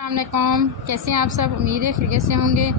अस्सलाम, कैसे हैं आप सब। उम्मीद है खैरियत से होंगे।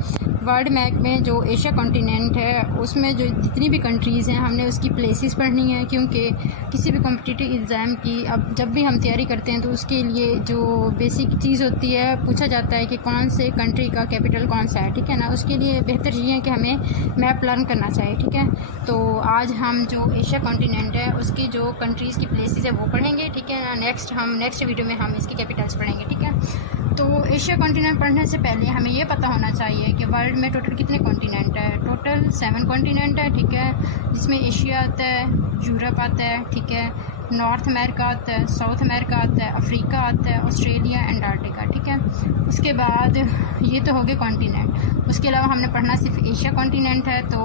वर्ल्ड मैप में जो एशिया कॉन्टिनेंट है उसमें जो जितनी भी कंट्रीज़ हैं हमने उसकी प्लेसेस पढ़नी है, क्योंकि किसी भी कॉम्पिटिटिव एग्ज़ाम की अब जब भी हम तैयारी करते हैं तो उसके लिए जो बेसिक चीज़ होती है पूछा जाता है कि कौन से कंट्री का कैपिटल कौन सा है, ठीक है ना। उसके लिए बेहतर ये है कि हमें मैप लर्न करना चाहिए, ठीक है। तो आज हम जो एशिया कॉन्टिनेंट है उसकी जो कंट्रीज़ की प्लेसेस है वो पढ़ेंगे, ठीक है ना। नेक्स्ट वीडियो में हम इसकी कैपिटल्स पढ़ेंगे, ठीक है। तो एशिया कॉन्टिनेंट पढ़ने से पहले हमें ये पता होना चाहिए कि वर्ल्ड में टोटल कितने कॉन्टिनेंट है। टोटल 7 कॉन्टिनेंट है, ठीक है, जिसमें एशिया आता है, यूरोप आता है, ठीक है, नॉर्थ अमेरिका आता है, साउथ अमेरिका आता है, अफ्रीका आता है, ऑस्ट्रेलिया, एंटार्क्टिका, ठीक है। उसके बाद ये तो हो गए कॉन्टिनेंट। उसके अलावा हमने पढ़ना सिर्फ एशिया कॉन्टिनेंट है, तो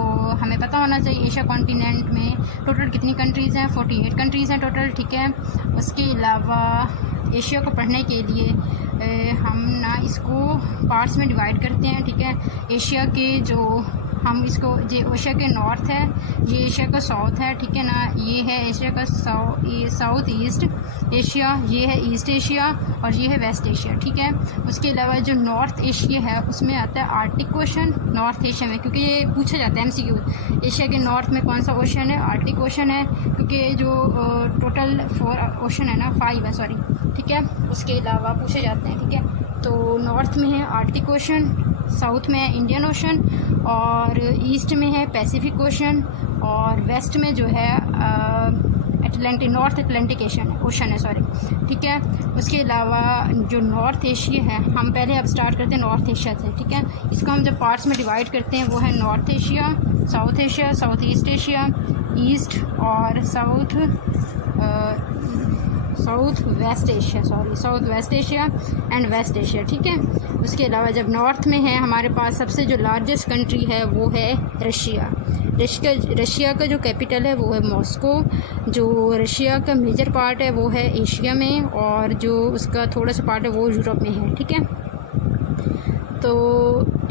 हमें पता होना चाहिए एशिया कॉन्टिनेंट में टोटल कितनी कंट्रीज़ हैं। 48 कंट्रीज़ हैं टोटल, ठीक है। उसके अलावा एशिया को पढ़ने के लिए हम ना इसको पार्ट्स में डिवाइड करते हैं, ठीक है। एशिया के जो हम इसको जो एशिया के नॉर्थ है, ये एशिया का साउथ है, ठीक है ना। ये है एशिया का साउथ ईस्ट एशिया, ये है ईस्ट एशिया और ये है वेस्ट एशिया, ठीक है। उसके अलावा जो नॉर्थ एशिया है उसमें आता है आर्टिक ओशन नॉर्थ एशिया में, क्योंकि ये पूछा जाता है MCQ, एशिया के नॉर्थ में कौन सा ओशन है। आर्टिक ओशन है, क्योंकि जो टोटल 4 ओशन है ना, 5 है सॉरी, ठीक है। उसके अलावा पूछे जाते हैं, ठीक है। तो नॉर्थ में है आर्टिक ओशन, साउथ में है इंडियन ओशन और ईस्ट में है पैसिफिक ओशन और वेस्ट में जो है नॉर्थ अटलांटिक ओशन है सॉरी, ठीक है। उसके अलावा जो नॉर्थ एशिया है, हम पहले अब स्टार्ट करते हैं नॉर्थ एशिया से, ठीक है। इसको हम जब पार्ट्स में डिवाइड करते हैं वो है North Asia, South East Asia, East और South West Asia and West Asia, ठीक है। उसके अलावा जब नॉर्थ में है हमारे पास सबसे जो लार्जेस्ट कंट्री है वो है रशिया। रशिया का जो कैपिटल है वो है मॉस्को। जो रशिया का मेजर पार्ट है वो है एशिया में और जो उसका थोड़ा सा पार्ट है वो यूरोप में है, ठीक है। तो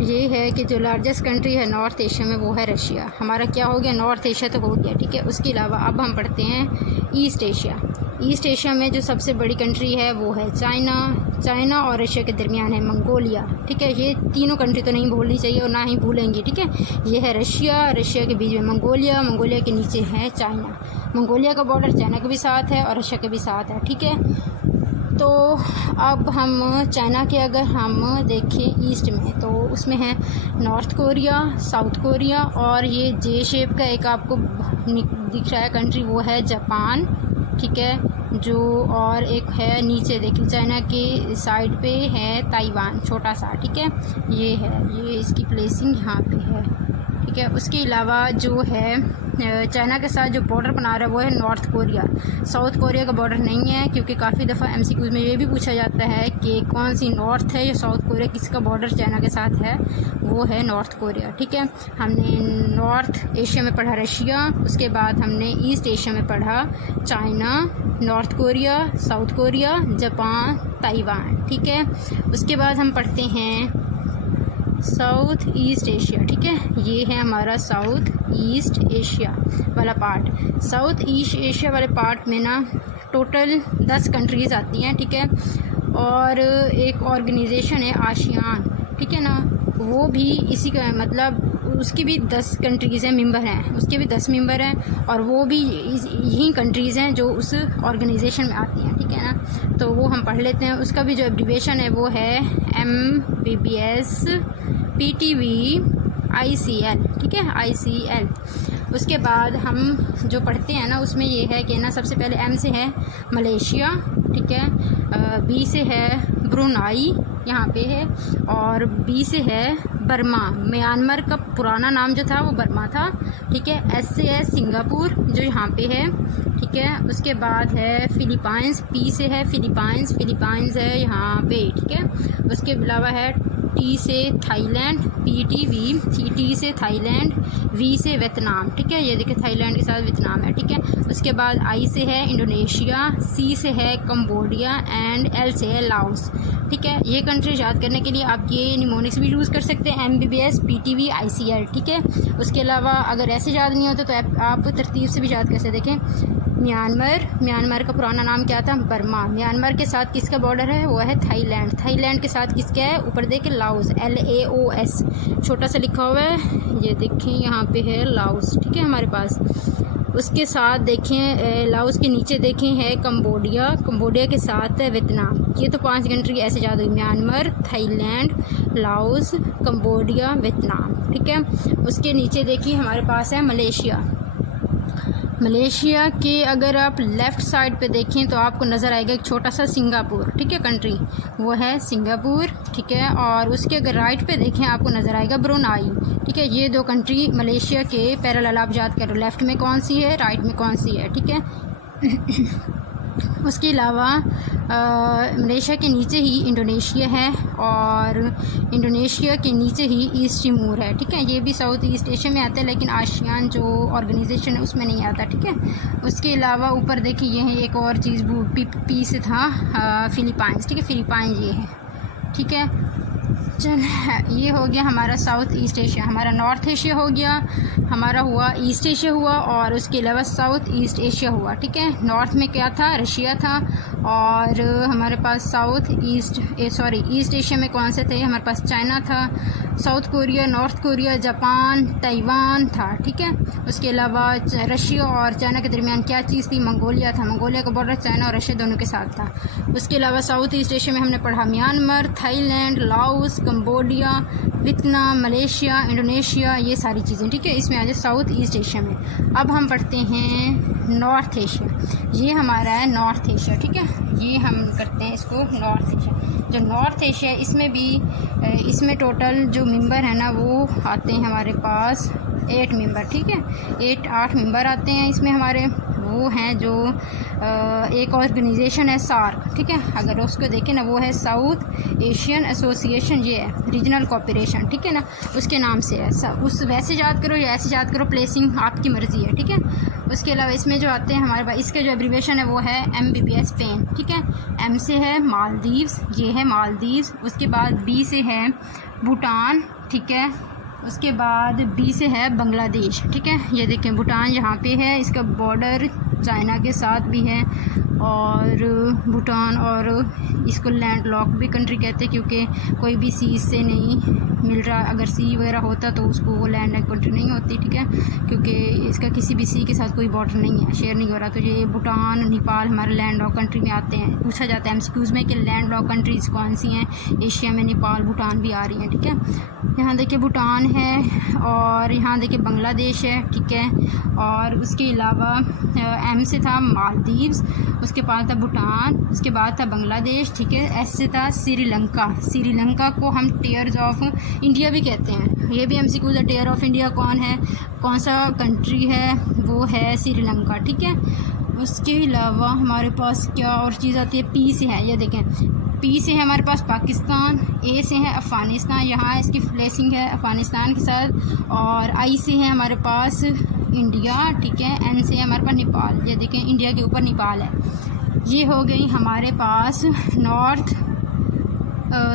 ये है कि जो लार्जेस्ट कंट्री है नॉर्थ एशिया में वो है रशिया। हमारा क्या हो गया, नॉर्थ एशिया तो हो गया, ठीक है। उसके अलावा अब हम पढ़ते हैं ईस्ट एशिया। ईस्ट एशिया में जो सबसे बड़ी कंट्री है वो है चाइना और रशिया के दरमियान है मंगोलिया, ठीक है। ये तीनों कंट्री तो नहीं भूलनी चाहिए और ना ही भूलेंगे, ठीक है। ये है रशिया के बीच में मंगोलिया के नीचे है चाइना। मंगोलिया का बॉर्डर चाइना के भी साथ है और रशिया के भी साथ है, ठीक है। तो अब हम चाइना के अगर हम देखें ईस्ट में तो उसमें है नॉर्थ कोरिया, साउथ कोरिया और ये जे शेप का एक आपको दिख रहा है कंट्री वो है जापान, ठीक है। जो और एक है नीचे देखिए चाइना के साइड पे है ताइवान छोटा सा, ठीक है। ये इसकी प्लेसिंग यहाँ पे है, ठीक है। उसके अलावा जो है चाइना के साथ जो बॉर्डर बना रहा है वो है नॉर्थ कोरिया। साउथ कोरिया का बॉर्डर नहीं है, क्योंकि काफ़ी दफ़ा MCQ में ये भी पूछा जाता है कि कौन सी नॉर्थ है या साउथ कोरिया, किसका बॉर्डर चाइना के साथ है, वो है नॉर्थ कोरिया, ठीक है। हमने नॉर्थ एशिया में पढ़ा रशिया, उसके बाद हमने ईस्ट एशिया में पढ़ा China, north Korea, south Korea, Japan, Taiwan, ठीक है। उसके बाद हम पढ़ते हैं साउथ ईस्ट एशिया, ठीक है। ये है हमारा साउथ ईस्ट एशिया वाला पार्ट। साउथ ईस्ट एशिया वाले पार्ट में ना टोटल 10 कंट्रीज़ आती हैं, ठीक है। और एक ऑर्गेनाइजेशन है आसियान, ठीक है ना, वो भी इसी का मतलब उसकी भी 10 कंट्रीज़ हैं, मेंबर हैं, उसके भी 10 मेंबर हैं और वो भी यही कंट्रीज़ हैं जो उस ऑर्गेनाइजेशन में आती हैं, ठीक है ना। तो वो हम पढ़ लेते हैं। उसका भी जो एब्रीविएशन है वो है MBBS PTV ICL, ठीक है, ICL। उसके बाद हम जो पढ़ते हैं ना उसमें ये है कि ना सबसे पहले M से है मलेशिया, ठीक है। B से है ब्रुनाई यहाँ पे है और B से है बर्मा। म्यांमार का पुराना नाम जो था वो बर्मा था, ठीक है। S से है सिंगापुर जो यहाँ पे है, ठीक है। उसके बाद है फिलीपाइंस, P से है फिलीपाइंस है यहाँ पे, ठीक है। उसके अलावा है T से थाईलैंड, PTV, T से थाईलैंड, V से वियतनाम, ठीक है। ये देखिए थाईलैंड के साथ वियतनाम है, ठीक है। उसके बाद I से है इंडोनेशिया, C से है कंबोडिया एंड L से है लाओस, ठीक है। ये कंट्री याद करने के लिए आप ये निमोनिक्स भी यूज़ कर सकते हैं MBBS PTV ICL, ठीक है। उसके अलावा अगर ऐसे याद नहीं होता तो आप तरतीब से भी याद कैसे देखें म्यांमार का पुराना नाम क्या था? बर्मा। म्यांमार के साथ किसका बॉर्डर है? वो है थाईलैंड। थाईलैंड के साथ किसका है? ऊपर देखें लाओस, LAOS छोटा सा लिखा हुआ है, ये देखें यहाँ पे है लाओस, ठीक है हमारे पास। उसके साथ देखें लाओस के नीचे देखें है कंबोडिया, कंबोडिया के साथ है वियतनाम। ये तो 5 कंट्री ऐसे याद हुई, Myanmar, Thailand, Laos, Cambodia, Vietnam, ठीक है। उसके नीचे देखिए हमारे पास है मलेशिया। मलेशिया के अगर आप लेफ़्ट साइड पे देखें तो आपको नज़र आएगा एक छोटा सा सिंगापुर, ठीक है, कंट्री वो है सिंगापुर, ठीक है। और उसके अगर राइट पे देखें आपको नज़र आएगा ब्रुनाई, ठीक है। ये 2 कंट्री मलेशिया के पैरेलल आप याद करो, लेफ़्ट में कौन सी है, राइट में कौन सी है, ठीक है। उसके अलावा मलेशिया के नीचे ही इंडोनेशिया है और इंडोनेशिया के नीचे ही ईस्ट तिमोर है, ठीक है। ये भी साउथ ईस्ट एशिया में आता है लेकिन आसियान जो ऑर्गेनाइजेशन है उसमें नहीं आता, ठीक है। उसके अलावा ऊपर देखिए ये है एक और चीज़ पी से था फिलीपाइंस, ठीक है, फिलीपाइंस ये है, ठीक है। चल ये हो गया हमारा साउथ ईस्ट एशिया। हमारा नॉर्थ एशिया हो गया, हमारा हुआ ईस्ट एशिया हुआ और उसके अलावा साउथ ईस्ट एशिया हुआ, ठीक है। नॉर्थ में क्या था? रशिया था और हमारे पास ईस्ट एशिया में कौन से थे? हमारे पास चाइना था, south Korea, north Korea, Japan, Taiwan था, ठीक है। उसके अलावा रशिया और चाइना के दरमियान क्या चीज़ थी? मंगोलिया था। मंगोलिया का बॉर्डर चाइना और रशिया दोनों के साथ था। उसके अलावा साउथ ईस्ट एशिया में हमने पढ़ा Myanmar, Thailand, Laos, Cambodia, Vietnam, Malaysia, Indonesia, ये सारी चीज़ें, ठीक है। इसमें आ जाए साउथ ईस्ट एशिया में। अब हम पढ़ते हैं नॉर्थ एशिया। ये हमारा है नॉर्थ एशिया, ठीक है। ये हम करते हैं इसको नॉर्थ एशिया। जो नॉर्थ एशिया इसमें भी इसमें टोटल जो मेंबर है ना वो आते हैं हमारे पास 8 मेंबर, ठीक है। 8 मेंबर आते हैं इसमें हमारे, वो हैं जो एक ऑर्गेनाइजेशन है सार्क, ठीक है। अगर उसको देखें ना वो है साउथ एशियन एसोसिएशन, ये है रीजनल कोऑपरेशन, ठीक है ना, उसके नाम से है। उस वैसे याद करो या ऐसे याद करो, प्लेसिंग आपकी मर्ज़ी है, ठीक है। उसके अलावा इसमें जो आते हैं हमारे पास, इसके जो एब्रीविएशन है वो है MBPS स्पेन, ठीक है। M से है मालदीव्स, ये है मालदीव्स। उसके बाद B से है भूटान, ठीक है। उसके बाद B से है बांग्लादेश, ठीक है। ये देखें भूटान यहाँ पे है, इसका बॉर्डर चाइना के साथ भी है और भूटान, और इसको लैंड लॉक भी कंट्री कहते हैं क्योंकि कोई भी सी से नहीं मिल रहा। अगर सी वगैरह होता तो उसको वो लैंड कंट्री नहीं होती, ठीक है, क्योंकि इसका किसी भी सी के साथ कोई बॉर्डर नहीं है, शेयर नहीं हो रहा। तो ये भूटान, नेपाल हमारे लैंड लॉक कंट्री में आते हैं। पूछा जाता है MCQs में कि लैंड लॉक कंट्रीज़ कौन सी हैं एशिया में? नेपाल, भूटान भी आ रही हैं, ठीक है। यहाँ देखिए भूटान है और यहाँ देखिए बांग्लादेश है, ठीक है। और उसके अलावा M से था मालदीव्स, उसके बाद था भूटान, उसके बाद था बांग्लादेश, ठीक है। S से था श्रीलंका। श्रीलंका को हम टीयर्स ऑफ इंडिया भी कहते हैं। ये भी MCQ है, टीयर ऑफ इंडिया कौन है, कौन सा कंट्री है? वो है श्रीलंका, ठीक है। उसके अलावा हमारे पास क्या और चीज़ आती है? P से है, ये देखें P से है हमारे पास पाकिस्तान, A से है अफ़गानिस्तान, यहाँ इसकी प्लेसिंग है अफ़गानिस्तान के साथ। और I से है हमारे पास इंडिया, ठीक है। N से है हमारे पास नेपाल, ये देखें इंडिया के ऊपर नेपाल है। ये हो गई हमारे पास नॉर्थ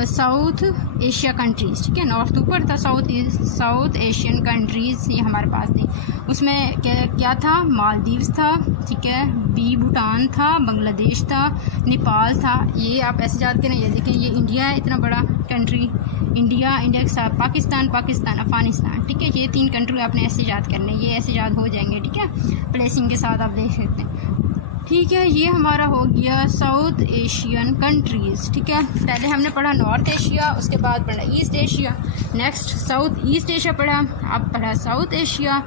साउथ एशिया कंट्रीज़, ठीक है। नॉर्थ ऊपर था, साउथ एशियन कंट्रीज़ ये हमारे पास थी। उसमें क्या था? मालदीव्स था, ठीक है। B भूटान था, बांग्लादेश था, नेपाल था। ये आप ऐसे याद करें, ये देखें ये इंडिया है, इतना बड़ा कंट्री इंडिया के साथ पाकिस्तान, अफ़गानिस्तान, ठीक है। ये 3 कंट्री आपने ऐसे याद करने, ये ऐसे याद हो जाएंगे, ठीक है, प्लेसिंग के साथ आप देख सकते हैं, ठीक है। ये हमारा हो गया साउथ एशियन कंट्रीज़, ठीक है। पहले हमने पढ़ा नॉर्थ एशिया, उसके बाद पढ़ा east Asia, next south East Asia पढ़ा, अब पढ़ा साउथ एशिया।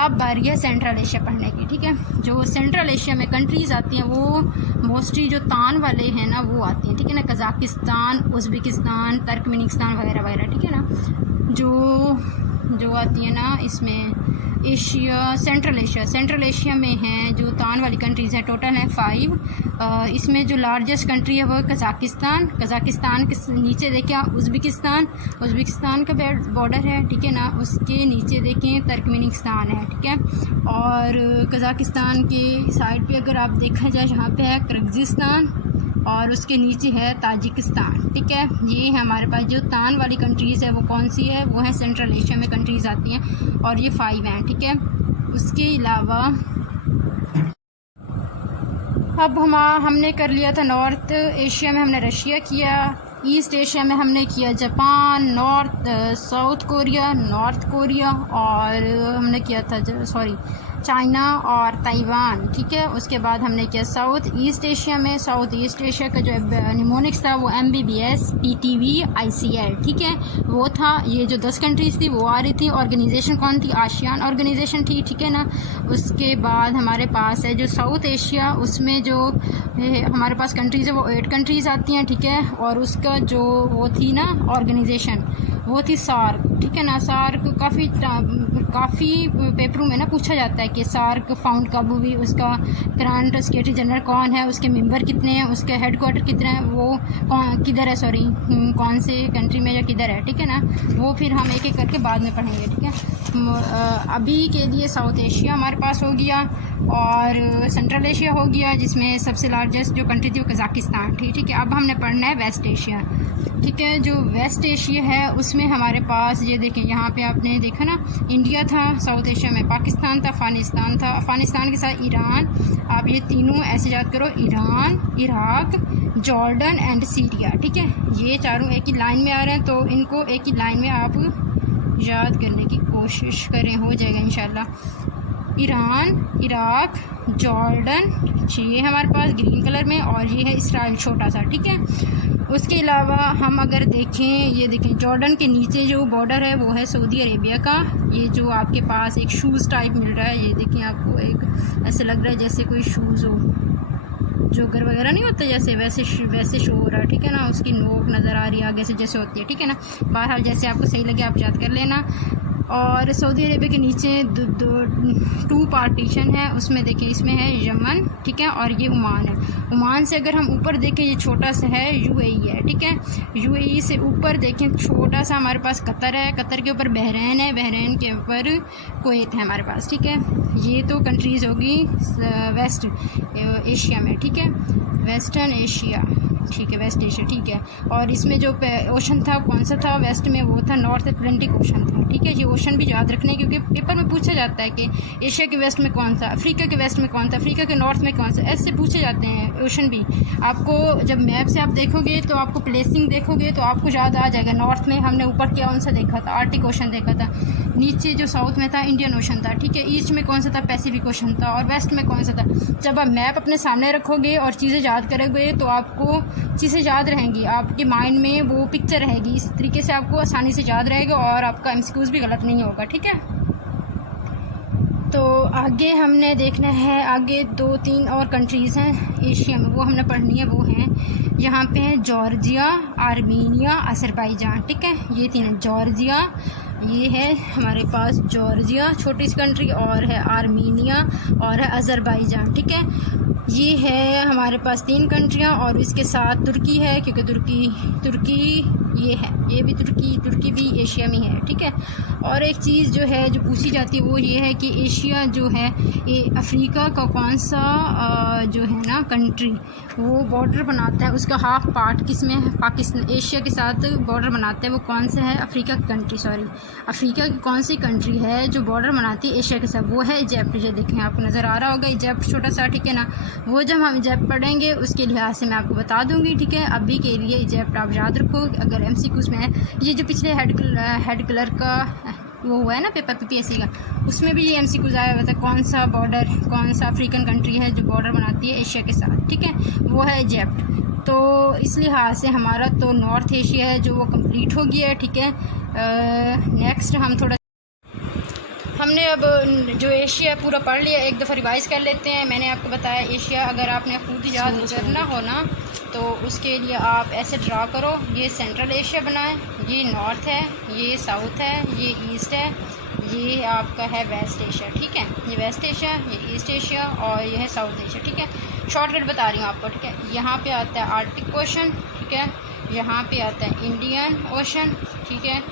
अब बारी है सेंट्रल एशिया पढ़ने की, ठीक है। जो सेंट्रल एशिया में कंट्रीज़ आती हैं वो मोस्टली जो तान वाले हैं ना वो आती हैं, ठीक है ना। कज़ाकिस्तान, उज़्बेकिस्तान, तुर्कमेनिस्तान वगैरह वगैरह, ठीक है ना। जो आती है ना इसमें सेंट्रल एशिया में हैं जो तान वाली कंट्रीज़ हैं, टोटल हैं 5। इसमें जो लार्जेस्ट कंट्री है वो कज़ाकिस्तान के नीचे देखें उज़्बेकिस्तान का बॉर्डर है, ठीक है ना। उसके नीचे देखें तुर्कमेनिस्तान है, ठीक है। और कज़ाकिस्तान के साइड पे अगर आप देखा जाए यहाँ पे है किर्गिज़स्तान और उसके नीचे है ताजिकिस्तान, ठीक है। ये है हमारे पास जो तान वाली कंट्रीज़ है वो कौन सी है? वो है सेंट्रल एशिया में कंट्रीज़ आती हैं और ये 5 हैं, ठीक है। उसके अलावा अब हमने कर लिया था नॉर्थ एशिया में हमने रशिया किया, ईस्ट एशिया में हमने किया Japan, south Korea, north Korea, और हमने किया था चाइना और ताइवान, ठीक है। उसके बाद हमने किया साउथ ईस्ट एशिया में, साउथ ईस्ट एशिया का जो निमोनिक्स था वो MBBS PTV ICL, ठीक है, वो था। ये जो 10 कंट्रीज़ थी वो आ रही थी। ऑर्गेनाइजेशन कौन थी? आसियान ऑर्गेनाइजेशन थी, ठीक है ना। उसके बाद हमारे पास है जो साउथ एशिया, उसमें जो हमारे पास कंट्रीज़ है वो 8 कंट्रीज़ आती हैं, ठीक है। और उसका जो वो थी ना ऑर्गेनाइजेशन, वो थी सार्क, ठीक है ना। सार्क काफ़ी पेपरों में ना पूछा जाता है कि सार्क फाउंड कब हुई, उसका करंट सेक्रेटरी जनरल कौन है, उसके मेंबर कितने हैं, उसके हेडक्वार्टर कितने हैं, वो किधर है, कौन से कंट्री में या किधर है, ठीक है ना। वो फिर हम एक एक करके बाद में पढ़ेंगे, ठीक है। अभी के लिए साउथ एशिया हमारे पास हो गया और सेंट्रल एशिया हो गया, जिसमें सबसे लार्जेस्ट जो कंट्री थी वो कज़ाकिस्तान थी, ठीक है। अब हमने पढ़ना है वेस्ट एशिया, ठीक है। जो वेस्ट एशिया है उसमें हमारे पास ये देखें, यहाँ पे आपने देखा ना इंडिया था, साउथ एशिया में पाकिस्तान था, अफ़गानिस्तान था, अफ़गानिस्तान के साथ ईरान, आप ये तीनों ऐसे याद करो, Iran, Iraq, Jordan and Syria, ठीक है। ये चारों एक ही लाइन में आ रहे हैं, तो इनको एक ही लाइन में आप याद करने की कोशिश करें, हो जाएगा इंशाल्लाह। ईरान, इराक, जॉर्डन, ये हमारे पास ग्रीन कलर में, और ये है इसराइल छोटा सा, ठीक है। उसके अलावा हम अगर देखें, ये देखें जॉर्डन के नीचे जो बॉर्डर है वो है सऊदी अरेबिया का। ये जो आपके पास एक शूज़ टाइप मिल रहा है, ये देखें आपको एक ऐसे लग रहा है जैसे कोई शूज़ हो, जोगर वगैरह नहीं होते जैसे, वैसे शो हो रहा है, ठीक है ना। उसकी नोक नज़र आ रही है आगे से जैसे होती है, ठीक है ना। बहरहाल जैसे आपको सही लगे आप याद कर लेना। और सऊदी अरेबिया के नीचे 2 पार्टीशन है, उसमें देखें इसमें है यमन, ठीक है, और ये ओमान है। ओमान से अगर हम ऊपर देखें ये छोटा सा है UAE है, ठीक है। UAE से ऊपर देखें छोटा सा हमारे पास कतर है, कतर के ऊपर बहरीन है, बहरीन के ऊपर कुवैत है हमारे पास, ठीक है। ये तो कंट्रीज़ होगी वेस्ट एशिया में, ठीक है, वेस्टर्न एशिया, ठीक है, वेस्ट एशिया, ठीक है। और इसमें जो ओशन था कौन सा था वेस्ट में, वो था नॉर्थ अटलांटिक ओशन था, ठीक है। ये ओशन भी याद रखना है क्योंकि पेपर में पूछा जाता है कि एशिया के वेस्ट में कौन सा, अफ्रीका के वेस्ट में कौन सा, अफ्रीका के नॉर्थ में कौन सा, ऐसे पूछे जाते हैं ओशन भी। आपको जब मैप से आप देखोगे तो आपको प्लेसिंग देखोगे तो आपको याद आ जाएगा। नॉर्थ में हमने ऊपर कौन सा देखा था, आर्टिक ओशन देखा था, नीचे जो साउथ में था इंडियन ओशन था, ठीक है। ईस्ट में कौन सा था, पैसिफिक ओशन था, और वेस्ट में कौन सा था। जब आप मैप अपने सामने रखोगे और चीज़ें याद करोगे तो आपको चीज़ें याद रहेंगी, आपके माइंड में वो पिक्चर रहेगी, इस तरीके से आपको आसानी से याद रहेगा और आपका MCQs भी गलत नहीं होगा, ठीक है। तो आगे हमने देखना है, आगे 2-3 और कंट्रीज़ हैं एशिया में, वो हमने पढ़नी है। वो हैं यहाँ पे हैं जॉर्जिया, आर्मीनिया, अज़रबैजान, ठीक है। ये 3 हैं। जॉर्जिया, ये है हमारे पास जॉर्जिया छोटी सी कंट्री, और है आर्मीनिया, और है अज़रबैजान, ठीक है। ये है हमारे पास 3 कंट्रियाँ, और इसके साथ तुर्की है, क्योंकि तुर्की ये है, ये भी तुर्की भी एशिया में है, ठीक है। और एक चीज़ जो है जो पूछी जाती है वो ये है कि एशिया जो है ये अफ्रीका का कौन सा जो है ना कंट्री वो बॉर्डर बनाता है, उसका हाफ पार्ट किस में है, पाकिस्तान एशिया के साथ बॉर्डर बनाता है, वो कौन सा है, अफ्रीका की कंट्री, अफ्रीका की कौन सी कंट्री है जो बॉर्डर बनाती है एशिया के साथ, वो है इजिप्ट। जो देखें आपको नज़र आ रहा होगा इजिप्ट छोटा सा, ठीक है ना। वो जब हम इजिप्ट पढ़ेंगे उसके लिहाज से मैं आपको बता दूंगी, ठीक है। अभी के लिए इजिप्ट आप याद रखो, अगर MCQs में है। ये जो पिछले हेड कलर का वो हुआ है ना पेपर PPSC का, उसमें भी ये MCQs आया हुआ था, कौन सा अफ्रीकन कंट्री है जो बॉर्डर बनाती है एशिया के साथ, ठीक है, वो है इजिप्ट। तो इस लिहाज से हमारा तो नॉर्थ एशिया है जो वो कंप्लीट हो गया है, ठीक है। नेक्स्ट हमने अब जो एशिया पूरा पढ़ लिया, एक दफ़ा रिवाइज़ कर लेते हैं। मैंने आपको बताया एशिया अगर आपने खुद याद करना हो ना तो उसके लिए आप ऐसे ड्रा करो, ये सेंट्रल एशिया बनाएं, ये नॉर्थ है, ये साउथ है, ये ईस्ट है, ये आपका है वेस्ट एशिया, ठीक है। ये वेस्ट एशिया, ये ईस्ट एशिया, और ये है साउथ एशिया, ठीक है। शॉर्टकट बता रही हूँ आपको, ठीक है। यहाँ पे आता है आर्टिक ओशन, ठीक है। यहाँ पे आता है इंडियन ओशन, ठीक है।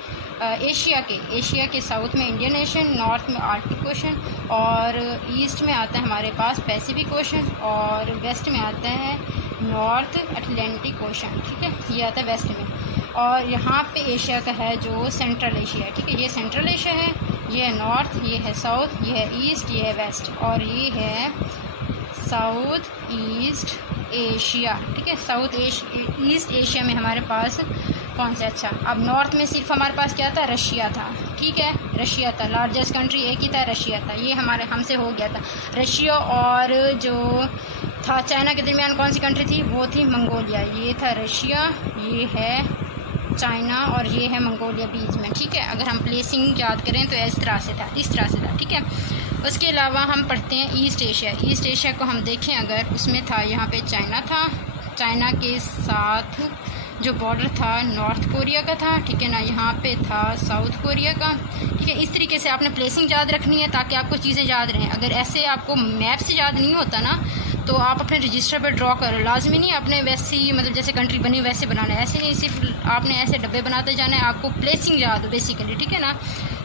एशिया के साउथ में इंडियन ओशन, नॉर्थ में आर्टिक ओशन, और ईस्ट में आता है हमारे पास पैसिफिक ओशन, और वेस्ट में आता है नॉर्थ अटलांटिक ओशन, ठीक है। ये आता है वेस्ट में। और यहाँ पे एशिया का है जो सेंट्रल एशिया है, ठीक है। ये सेंट्रल एशिया है, ये है नॉर्थ, ये है साउथ, ये है ईस्ट, ये है वेस्ट, और ये है साउथ ईस्ट एशिया, ठीक है। साउथ ईस्ट एशिया में हमारे पास कौन सा? अच्छा, अब नॉर्थ में सिर्फ हमारे पास क्या था? रशिया था, ठीक है, रशिया था। लार्जेस्ट कंट्री एक ही था, रशिया था। ये हमसे हो गया था। रशिया और जो था चाइना के दरमियान कौन सी कंट्री थी? वो थी मंगोलिया। ये था रशिया, ये है चाइना और ये है मंगोलिया बीच में, ठीक है। अगर हम प्लेसिंग याद करें तो इस तरह से था, ठीक है। उसके अलावा हम पढ़ते हैं ईस्ट एशिया। ईस्ट एशिया को हम देखें अगर, उसमें था यहाँ पे चाइना था, चाइना के साथ जो बॉर्डर था नॉर्थ कोरिया का था, ठीक है ना। यहाँ पे था साउथ कोरिया का, ठीक है। इस तरीके से आपने प्लेसिंग याद रखनी है ताकि आपको चीज़ें याद रहें। अगर ऐसे आपको मैप से याद नहीं होता ना तो आप अपने रजिस्टर पे ड्रॉ करो, लाजमी नहीं अपने वैसे ही मतलब जैसे कंट्री बनी वैसे बनाना है, ऐसे नहीं, सिर्फ आपने ऐसे डब्बे बनाते जाना है, आपको प्लेसिंग याद हो बेसिकली, ठीक है ना।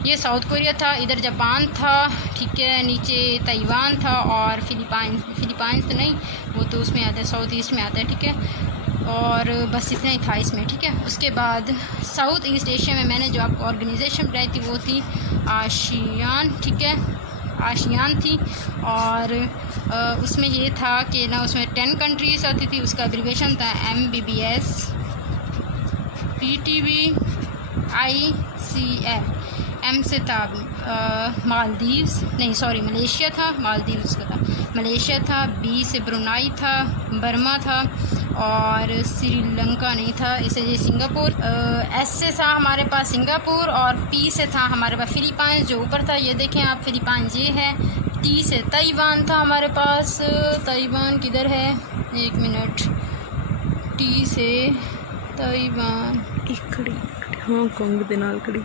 ये साउथ कोरिया था, इधर जापान था, ठीक है, नीचे ताइवान था और फिलीपाइंस तो नहीं, वो तो उसमें आता है, साउथ ईस्ट में आता है, ठीक है। और बस इतना ही था इसमें, ठीक है। उसके बाद साउथ ईस्ट एशिया में मैंने जो आपको ऑर्गेनाइजेशन बताई थी वो थी आशियान, ठीक है, आशियान थी। और उसमें ये था कि ना उसमें 10 कंट्रीज़ आती थी, उसका एब्रीविएशन था MBBS PTB ICL। एम से था मालदीव्स, नहीं सॉरी मलेशिया था, मालदीव्स का था, मलेशिया था। बी से ब्रुनाई था, बर्मा था और श्रीलंका नहीं था, इसे ये सिंगापुर। एस से था हमारे पास सिंगापुर और पी से था हमारे पास फिलीपाइंस जो ऊपर था, ये देखें आप, फिलीपाइंस ये है। टी से ताइवान था हमारे पास, ताइवान किधर है, एक मिनट, टी से ताइवान खड़ी हांगकांग के नाल खड़ी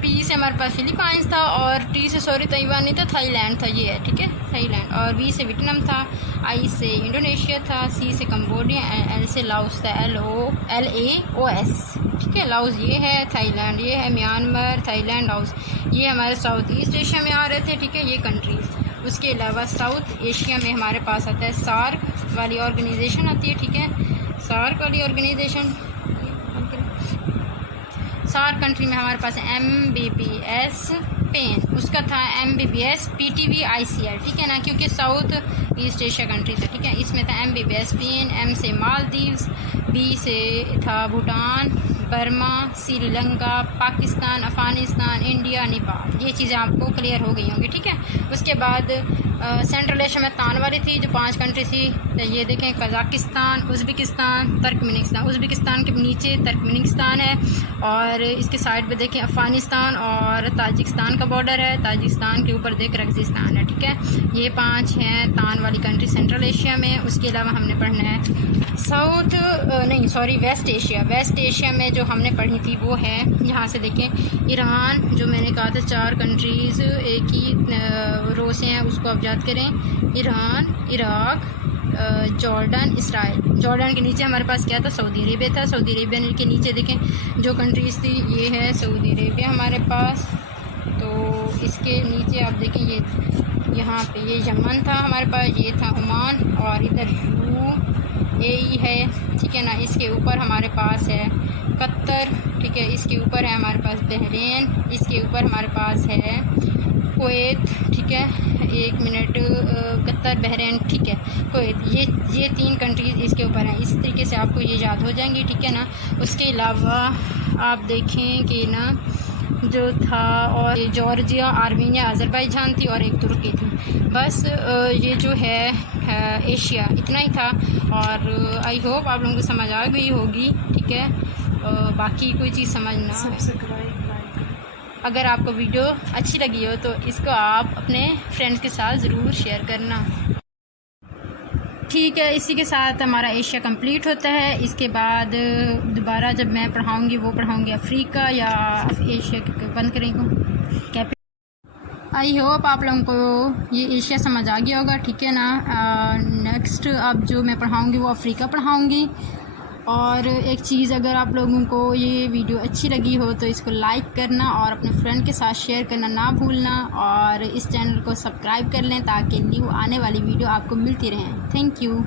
पी से हमारे पास फिलीपाइंस था और टी से सॉरी ताइवान नहीं था, थाईलैंड था, ये है, ठीक है, थाईलैंड। और वी से वियतनाम था, आई से इंडोनेशिया था, सी से कंबोडिया, एल से लाओस था, LAOS, ठीक है, लाओस ये है, थाईलैंड ये है, म्यांमार, थाईलैंड, लाओस ये हमारे साउथ ईस्ट एशिया में आ रहे थे, ठीक है, ये कंट्रीज़। उसके अलावा साउथ एशिया में हमारे पास आता है सार्क वाली ऑर्गेनाइजेशन आती है, ठीक है, सार्क वाली ऑर्गेनाइजेशन। सार्क कंट्री में हमारे पास MBBS स्पेन, उसका था MBBS PTB ICL, ठीक है ना, क्योंकि साउथ ईस्ट एशिया कंट्री था, ठीक है। इसमें था MBBS स्पेन, M से मालदीव्स, B से था भूटान, बर्मा, श्रीलंका, पाकिस्तान, अफ़गानिस्तान, इंडिया, नेपाल। ये चीज़ें आपको क्लियर हो गई होंगी, ठीक है। उसके बाद सेंट्रल एशिया में तान वाली थी जो 5 कंट्री थी, तो ये देखें, कज़ाकिस्तान, उज़्बेकिस्तान, तुर्कमेनिस्तान। उज़्बेकिस्तान के नीचे तुर्कमेनिस्तान है और इसके साइड पे देखें अफ़गानिस्तान और ताजिकिस्तान का बॉर्डर है, ताजिकिस्तान के ऊपर देख रगजिस्तान है, ठीक है। ये 5 हैं तान वाली कंट्री सेंट्रल एशिया में। उसके अलावा हमने पढ़ना है वेस्ट एशिया। वेस्ट एशिया में जो हमने पढ़ी थी वो है, यहाँ से देखें, ईरान, जो मैंने कहा था 4 कंट्रीज़ एक ही रो से हैं, उसको आप याद करें, Iran, Iraq, Jordan, Israel. Jordan के नीचे हमारे पास क्या था, सऊदी अरेबिया था। सऊदी अरेबिया के नीचे देखें जो कंट्रीज़ थी, ये है सऊदी अरेबिया हमारे पास। तो इसके नीचे आप देखें, ये यहाँ पे ये यमन था हमारे पास, ये था ओमान और इधर UAE है, ठीक है ना। इसके ऊपर हमारे पास है कतर, ठीक है, इसके ऊपर है हमारे पास बहरीन, इसके ऊपर हमारे पास है कुवैत, ठीक है, एक मिनट, कतर, बहरीन, ठीक है, कुवैत। ये 3 कंट्रीज़ इसके ऊपर हैं। इस तरीके से आपको ये याद हो जाएंगी, ठीक है ना। उसके अलावा आप देखें कि ना जो था, और जॉर्जिया, आर्मीनिया, अज़रबैजान थी और एक तुर्की थी। बस ये जो है एशिया इतना ही था और आई होप आप लोगों को समझ आ गई होगी, ठीक है। बाकी कोई चीज़ समझना, अगर आपको वीडियो अच्छी लगी हो तो इसको आप अपने फ्रेंड्स के साथ ज़रूर शेयर करना, ठीक है। इसी के साथ हमारा एशिया कंप्लीट होता है। इसके बाद दोबारा जब मैं पढ़ाऊँगी वो पढ़ाऊँगी अफ्रीका या एशिया के बंद करेंगे। आई होप आप लोगों को ये एशिया समझ आ गया होगा, ठीक है ना। नेक्स्ट अब जो मैं पढ़ाऊँगी वो अफ्रीका पढ़ाऊँगी। और एक चीज़, अगर आप लोगों को ये वीडियो अच्छी लगी हो तो इसको लाइक करना और अपने फ्रेंड के साथ शेयर करना ना भूलना, और इस चैनल को सब्सक्राइब कर लें ताकि न्यू आने वाली वीडियो आपको मिलती रहें। Thank you.